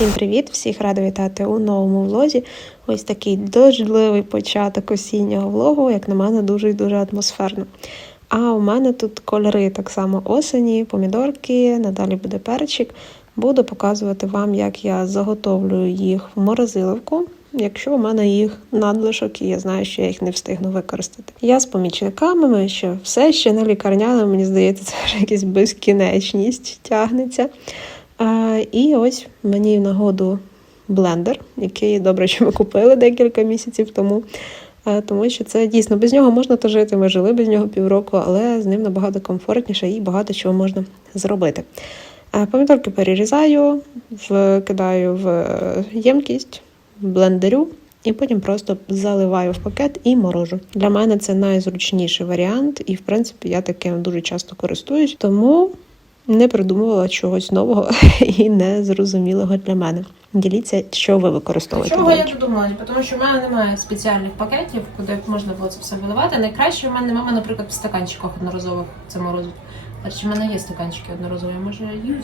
Всім привіт! Всіх рада вітати у новому влозі. Ось такий дождливий початок осіннього влогу, як на мене, дуже і дуже атмосферно. А у мене тут кольори так само осені, помідорки, надалі буде перчик. Буду показувати вам, як я заготовлюю їх в морозиловку, якщо у мене їх надлишок, і я знаю, що я їх не встигну використати. Я з помічниками, ми ще все ще на лікарняному, мені здається, це вже якась безкінечність тягнеться. І ось мені в нагоду блендер, який добре, що ми купили декілька місяців тому. Тому що це дійсно без нього можна то жити. Ми жили без нього півроку, але з ним набагато комфортніше і багато чого можна зробити. Помідорки перерізаю, вкидаю в е, ємкість, блендерю. І потім просто заливаю в пакет і морожу. Для мене це найзручніший варіант, і в принципі я таким дуже часто користуюсь, тому не придумувала чогось нового і незрозумілого для мене. Діліться, що ви використовуєте. Чого я речі. додумалась? Тому що в мене немає спеціальних пакетів, куди можна було це все виливати. Найкраще в мене мама, наприклад, в стаканчиках одноразових це морозить. Бачите, в мене є стаканчики одноразові, може їх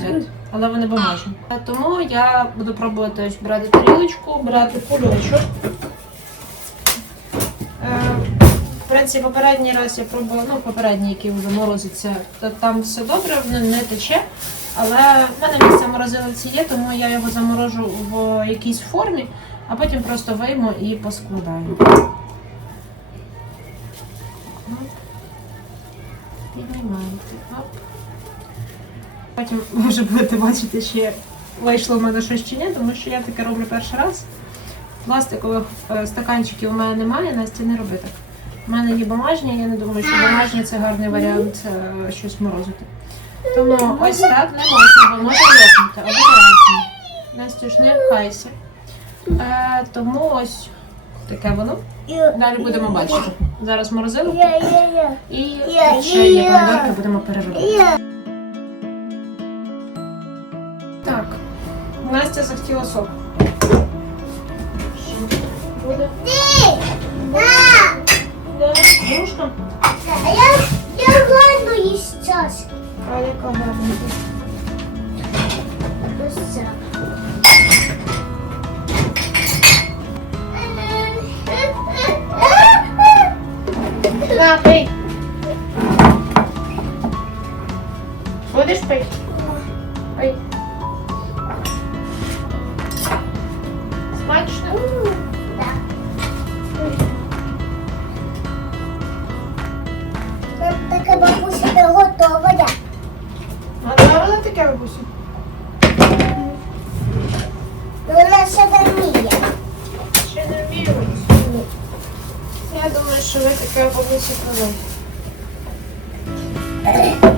але вони бумажні. Тому я буду пробувати брати тарілочку, брати кульочок. В принципі, попередній раз я пробувала, ну попередній, який вже морозиться, то там все добре, воно не тече. Але в мене місце морозилиці є, тому я його заморожу в якійсь формі, а потім просто вийму і поскладаю. Піднімаєте. Потім ви вже будете бачити, чи вийшло в мене щось чи ні, тому що я таке роблю перший раз. Пластикових е, стаканчиків у мене немає, Настя не роби так. У мене є бумажні, я не думаю, що бумажні це гарний варіант е, щось морозити. Тому ось так не можна, бо може лопнути, обережно. Настюш, не пхайся. Е, тому ось таке воно. Далі будемо бачити. Зараз морозилку і ще є помідорки, будемо переробити. Так, Настя захотіла сок. Буде? Да, дружка. Я голодную сейчас. А яка гарна. На, пий. Будеш пити? Таке бабусю? Вона ще не вміє. Ще не вмію. Я думаю, що ви таке бабусі коли.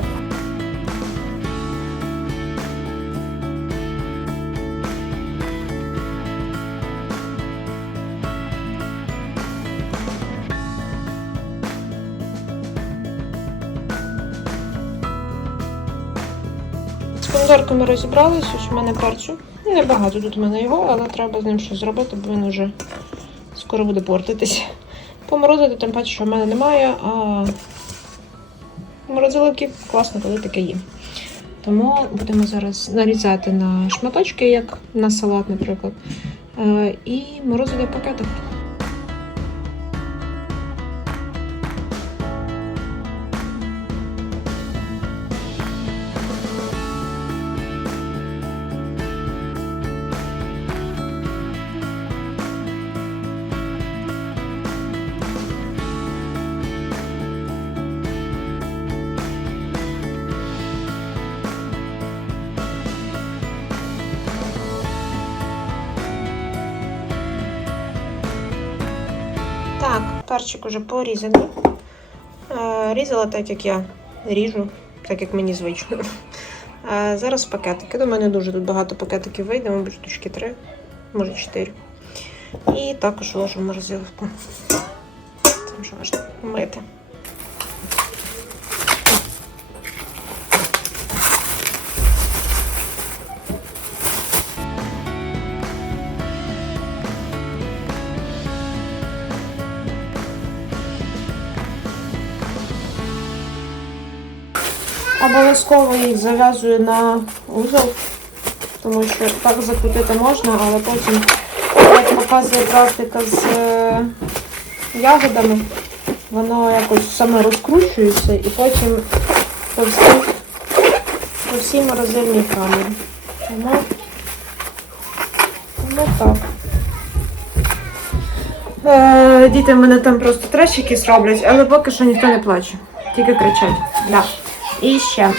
розібралися, ось у мене перцю. Небагато тут у мене його, але треба з ним щось зробити, бо він уже скоро буде портитись. Поморозити, тим паче, що в мене немає, а морозилки класно, коли таке є. Тому будемо зараз нарізати на шматочки, як на салат, наприклад, е, і морозити в пакетах. Так, перчик уже порізаний. Е, Різала так, як я ріжу, так як мені звично. Е, Зараз пакетики. Думаю, не дуже тут багато пакетиків вийде, мабуть, штучки три, може чотири. І також вложимо в морозилку. Це вже можна мити. Обов'язково їх зав'язую на узол, Тому що так закрутити можна, але потім, як показує практика з е, ягодами, воно якось саме розкручується і потім по всій, по всій морозильній камері. Тому, тому так. Е, діти в мене там просто треш якісь роблять, але поки що ніхто не плаче, тільки кричать. Да. І ще. Е,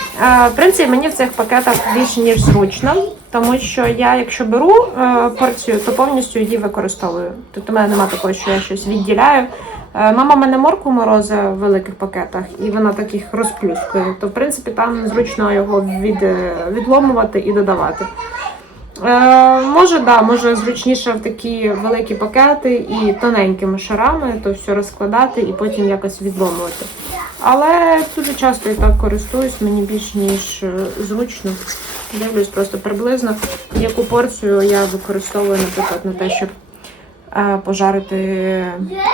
в принципі, мені в цих пакетах більш ніж зручно, тому що я, якщо беру е, порцію, то повністю її використовую. Тобто в мене немає такого, що я щось відділяю. Е, мама мене моркву морозить в великих пакетах, і вона так їх розплюскує. То, в принципі, там зручно його від, відломувати і додавати. Е, може, да, може зручніше в такі великі пакети і тоненькими шарами, то все розкладати і потім якось відломувати. Але дуже часто я так користуюсь, мені більш ніж е, зручно. Дивлюсь просто приблизно, яку порцію я використовую, наприклад, на те, щоб е, пожарити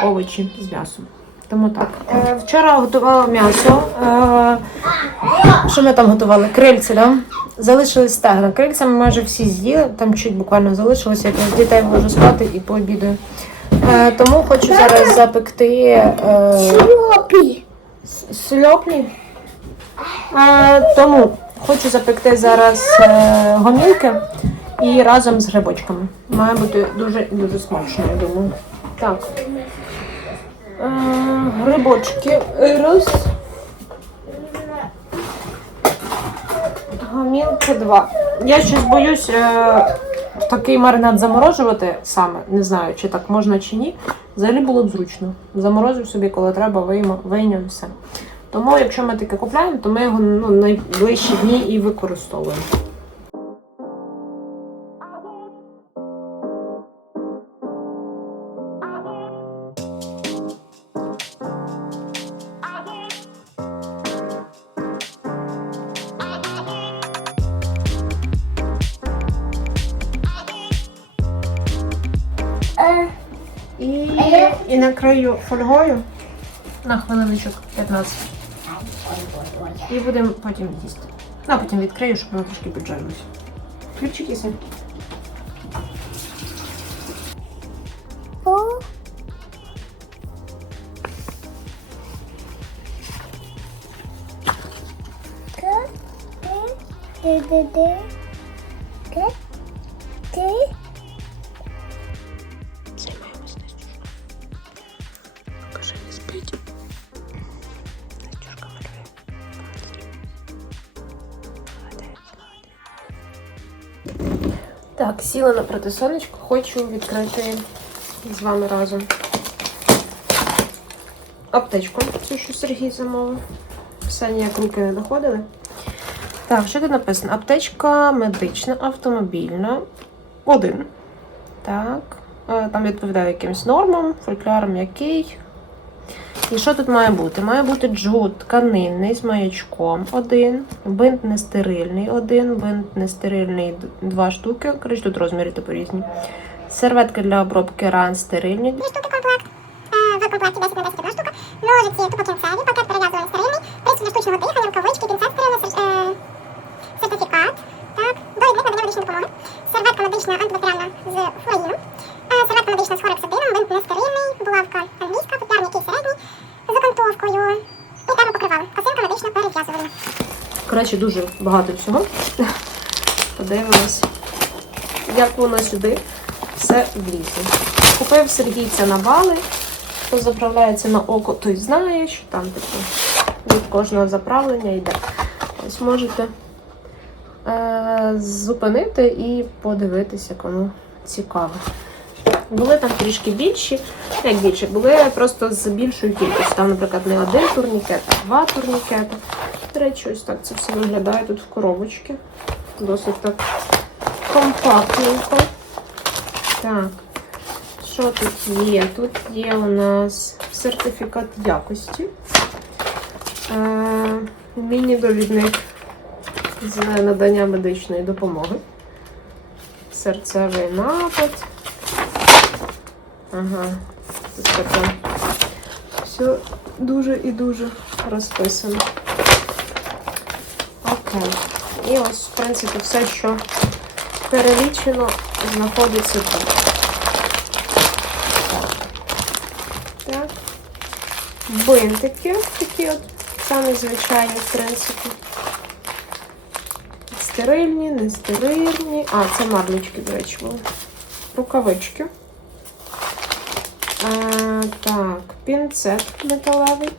овочі з м'ясом. Тому так. Е, вчора готувала м'ясо. Що ми там готували? Крильці, да? Залишились стегна. Крильця ми майже всі з'їли, там чуть буквально залишилося, як я з дітей можу спати і пообідаю. Тому хочу зараз запекти Шлопі. Сльоплі. Е, тому хочу запекти зараз е, гомілки і разом з грибочками. Має бути дуже дуже смачно, я думаю. Так. Е, грибочки. Раз. Гомілки два. Я щось боюсь е, такий маринад заморожувати саме. Не знаю, чи так можна чи ні. Взагалі було б зручно. Заморозив собі, коли треба, вийняв все. Тому, якщо ми таке купляємо, то ми його ну, найближчі дні і використовуємо. І накрию фольгою на хвилиночок 15. І будемо потім їсти. Ну, а потім відкрию, щоб воно трошки піджарилося. Хлібчик їси. ти, ти, ти, ти. Ти. Так, сіла напроти сонечка, хочу відкрити з вами разом аптечку, цю, що Сергій замовив. Все ніяк руки не доходили. Так, що тут написано? Аптечка медична, автомобільна. Один. Так. Е, Там відповідає якимсь нормам, фольклор м'який. І що тут має бути? Має бути джут тканинний з маячком один, бинт нестерильний один, бинт нестерильний два штуки. Коротше, тут розміри типу різні. Серветки для обробки ран стерильні. Дві штуки комплект. Е, В комплекті 10 на 10 одна штука. Ножиці тупокінцеві, пакет перев'язувальний стерильний, пристрій штучного дихання, рукавички, пінцет стерильний, е, сертифікат. Так, довідник надання медичної допомоги. Серветка медична антибактеріальна з флоріном. Е, Серветка медична з хорексидином, бинт нестерильний, булавка англійська, футляр м'який середній, окантовкою. І термопокривало. Косинка медична перев'язувальна. Коротше, дуже багато всього. Подивимось, як воно сюди все влізе. Купив Сергій це на бали. Хто заправляється на око, той знає, що там типу від кожного заправлення йде. Ось можете е- зупинити і подивитися, кому цікаво. Були там трішки більші, Ну, як більше, були просто з більшою кількістю. Там, наприклад, не один турнікет, а два турнікети. До речі, ось так це все виглядає тут в коробочці. Досить так компактненько. Так, що тут є? Тут є у нас сертифікат якості. Е, Міні-довідник з надання медичної допомоги. Серцевий напад. Ага, тут таке все дуже і дуже розписано. Окей. І ось, в принципі, все, що перелічено знаходиться тут. Так. Бинтики такі от, самі звичайні, в принципі. Стерильні, не стерильні. А, це марлечки, до речі, були. Рукавички. Так, пінцет металевий.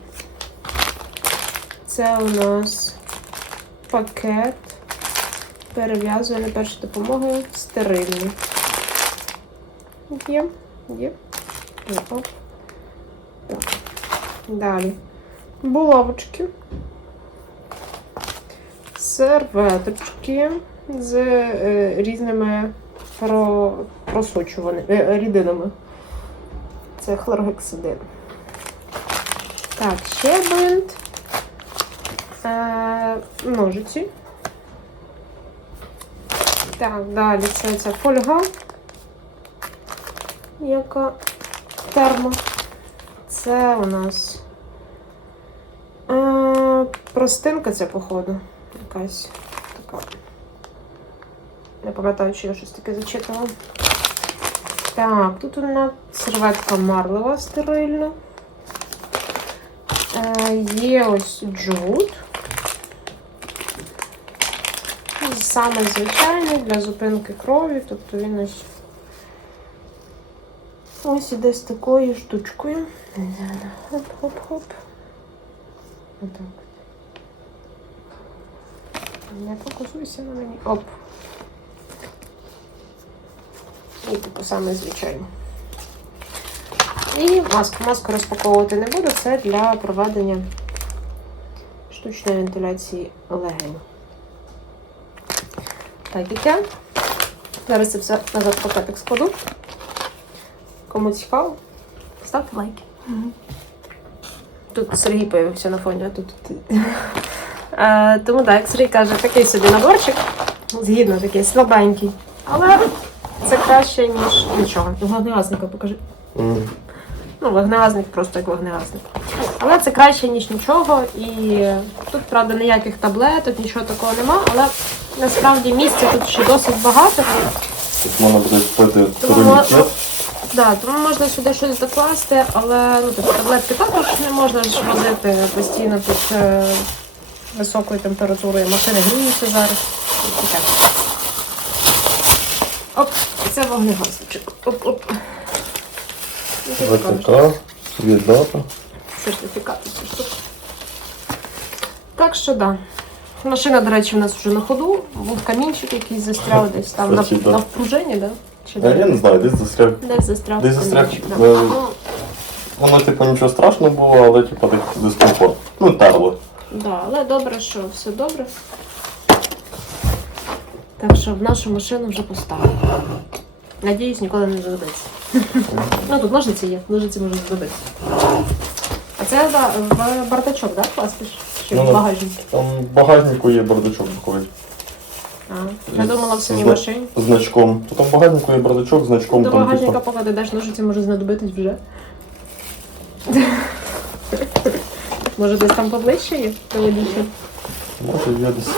Це у нас пакет. Перев'язування першою допомогою стерильний. Є, є. Є, Оп. Так. Далі. Булавочки. Серветочки з е, різними про, просочуваними е, рідинами. Це хлоргексидин. Так, ще бинт. Е, ножиці. Так, далі це ця фольга, яка термо. Це у нас е, простинка ця, походу. Якась така. Не пам'ятаю, чи я щось таке зачитала. Так, тут у нас серветка марлева стерильна. Е, є ось джут. Саме звичайний для зупинки крові, тобто він ось ось іде з такою штучкою. Хоп-хоп-хоп. Отак. Не фокусуйся на мені. Оп. І типу саме звичайний. І маску. Маску розпаковувати не буду. Це для проведення штучної вентиляції легень. Так, яке. Зараз це все назад в пакетик складу. Кому цікаво, ставте лайки. Тут Сергій появився на фоні, а тут. Е, тому так, як Сергій каже, такий собі наборчик. Згідно такий слабенький. Але це краще, ніж нічого. Вогнегасника покажи. Ну, вогнегазник просто як вогнегазник. Але це краще, ніж нічого. І тут, правда, ніяких таблеток, нічого такого нема, але насправді місця тут ще досить багато. Тут можна буде Тому, турнікет. да, тому можна сюди щось докласти, але ну, тобто, таблетки також не можна ж возити постійно під е, високою температурою. Машини гріються зараз. Оп, це вогнегасничок. Оп-оп. Сертифікати ці штуки. Так що да. Машина, до речі, у нас вже на ходу. Був камінчик якийсь застряв десь там на, Спасибо. на впружині, да? Чи Я, де? я не знаю, десь застряг. Десь застряв. Десь застряг, камінчик, е, да. Ну, Воно, типу, нічого страшного було, але типу так дискомфорт. Ну, терло. Да, але добре, що все добре. Так що в нашу машину вже поставили. Надіюсь, ніколи не знадобиться. Ну тут ножиці є, ножиці можуть знадобитися. А це да, в бардачок, так, да, кластиш? Чи Ну, в багажник? Там в багажнику є бардачок такий. А, я думала в самій машині. Значком. То там в багажнику є бардачок значком. До там, багажника типу, поки ножиці, може знадобитись вже. Може десь там поближче є? до водійки? може є десь.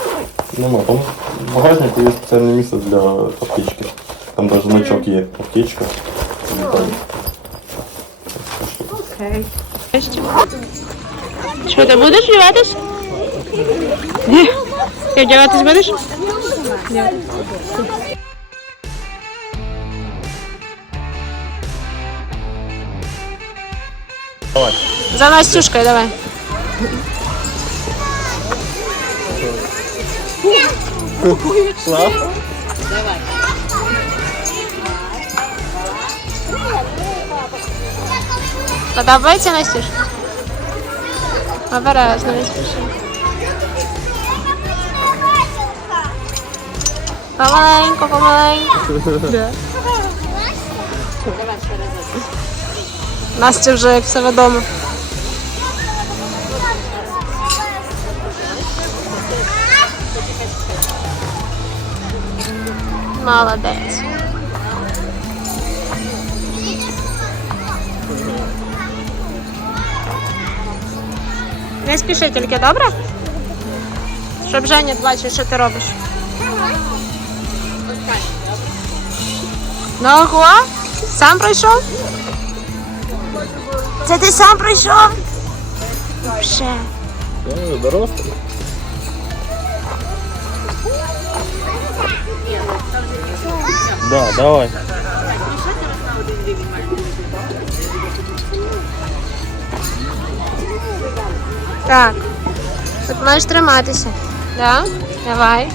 Нема. Там в багажнику є спеціальне місце для аптечки. Там навіть значок є. Аптечка. Ну. Там. Окей. Що, ти будеш вдягатись? Ні. Ти вдягатись будеш? За Настюшкою давай. Подобається Настюш? Обережно, не спіши. Помаленьку, помаленьку. Настя вже як все відомо. Молодець. Не спіши тільки, добре? Щоб Женя бачив, що ти робиш. Ну ого, сам пройшов? Це ти сам пройшов? Ще. Дорослий. Да, давай. Так. Тут маєш триматися. Да? Давай.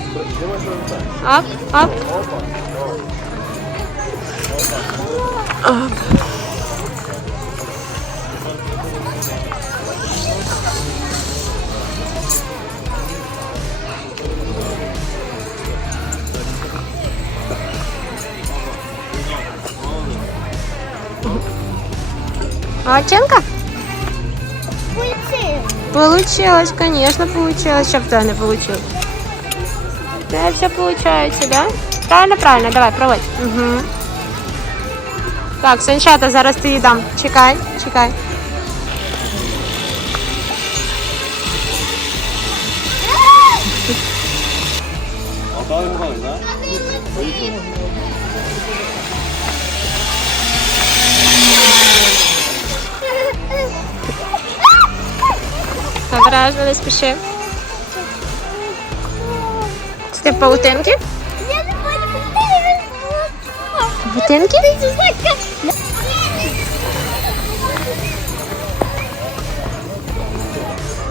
Оп, оп. Оп. А оценка? Получилось, конечно, получилось. Что тебе не получилось? Да, все получается, да? Правильно, правильно, давай, проводь. Угу. Так, санчата, зараз ти їй дам. Чекай, чекай. Поїхали. Обережно, не спіши. Це ти паутинки? Я не хочу Паутинки?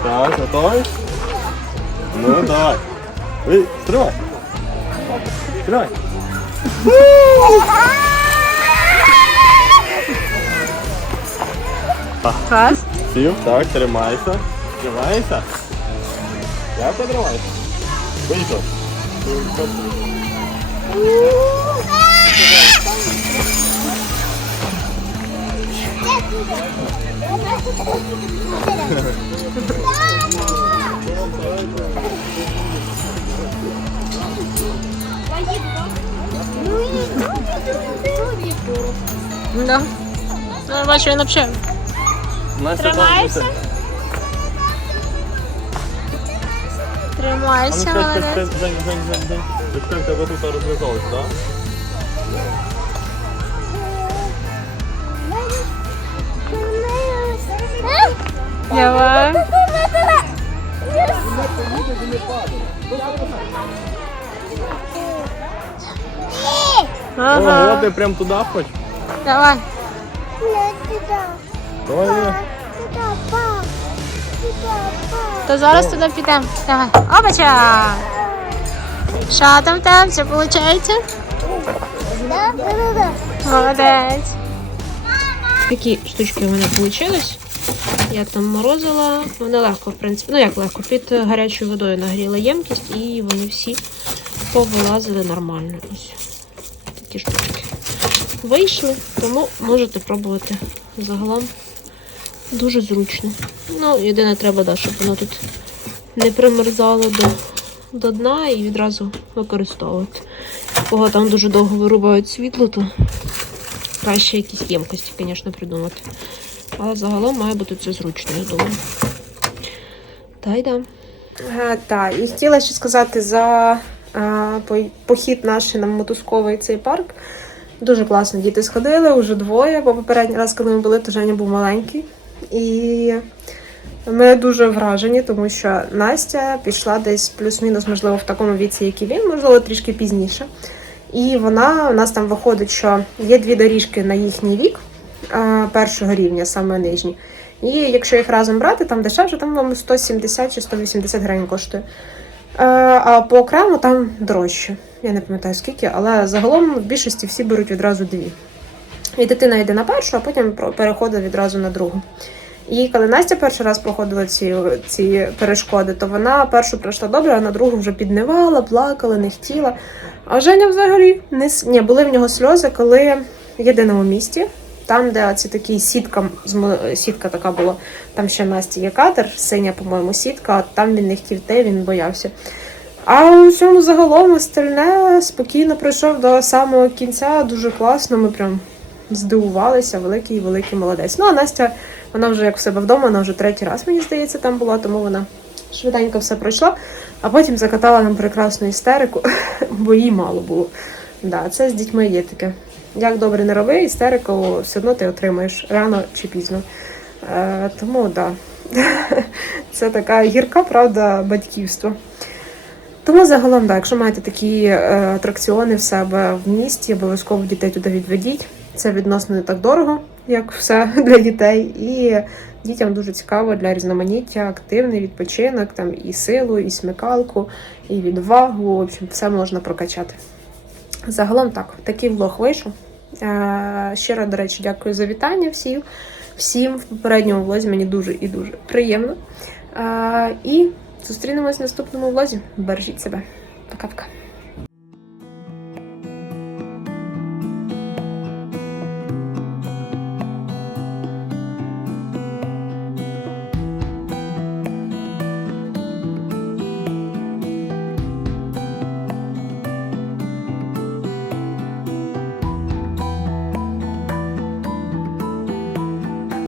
Так, готовий? Ну, давай. Эй, стривай. Стривай. Раз. Сів, так, тримайся. Тримайся. Я потримайся. Поїхав. Да. Ну, я бачу, він взагалі. Тримаєшся? Тримайся, А ну, молодець. Жень, Жень, Жень, Жень, Жень. Почекай, в тебе тут розв'язалось, так? Давай. Ого, Ага. ти прям туди хочеш? Давай. Давай, Ліна. То зараз туди підемо. Давай. Опача! Що там тебе? Все виходить? Молодець. Такі штучки у мене вийшли. Я там морозила. Вони легко, в принципі. Ну як легко, під гарячою водою нагріла ємкість і вони всі повилазили нормально. Ось такі штучки. Вийшли, тому можете пробувати загалом. Дуже зручно. Ну, єдине треба, да, щоб воно тут не примерзало до, до дна і відразу використовувати. Кого там дуже довго вирубають світло, то краще якісь ємкості, звісно, придумати. Але загалом має бути це зручно, я думаю. Та й да. Е, Так, і хотіла ще сказати за е, по- похід наш на мотузковий цей парк. Дуже класно діти сходили, вже двоє, бо попередній раз, коли ми були, то Женя був маленький. І ми дуже вражені, тому що Настя пішла десь плюс-мінус, можливо, в такому віці, як і він, можливо, трішки пізніше. І вона у нас там виходить, що є дві доріжки на їхній вік першого рівня, саме нижні. І якщо їх разом брати, там дешевше, там вам 170 чи 180 гривень коштує. Е, А по окремо там дорожче. Я не пам'ятаю скільки, але загалом в більшості всі беруть відразу дві. І дитина йде на першу, а потім переходить відразу на другу. І коли Настя перший раз проходила ці, ці перешкоди, то вона першу пройшла добре, а на другу вже піднивала, плакала, не хотіла. А Женя взагалі не Ні, були в нього сльози, коли в єдиному місті, там, де це такий сітка, сітка така була, там ще Насті є катер, синя, по-моєму, сітка, там він не хотів йти, він боявся. А у цьому загалом остальне спокійно пройшов до самого кінця, дуже класно. Ми прям здивувалися, великий великий молодець. Ну а Настя, вона вже як в себе вдома, вона вже третій раз, мені здається, там була, тому вона швиденько все пройшла, а потім закатала нам прекрасну істерику, бо їй мало було. Да, це з дітьми є таке. Як добре не роби, істерику все одно ти отримаєш рано чи пізно. Е, тому так. Да. Це така гірка правда батьківства. Тому загалом, так, якщо маєте такі е, атракціони в себе в місті, обов'язково дітей туди відведіть. Це відносно не так дорого, як все для дітей. І дітям дуже цікаво для різноманіття, активний відпочинок, там і силу, і смикалку, і відвагу. В общем, все можна прокачати. Загалом так, такий влог вийшов. Е, Щиро, до речі, дякую за вітання всім. Всім в попередньому влозі мені дуже і дуже приємно. Е, І зустрінемось в наступному влозі. Бережіть себе. Пока-пока.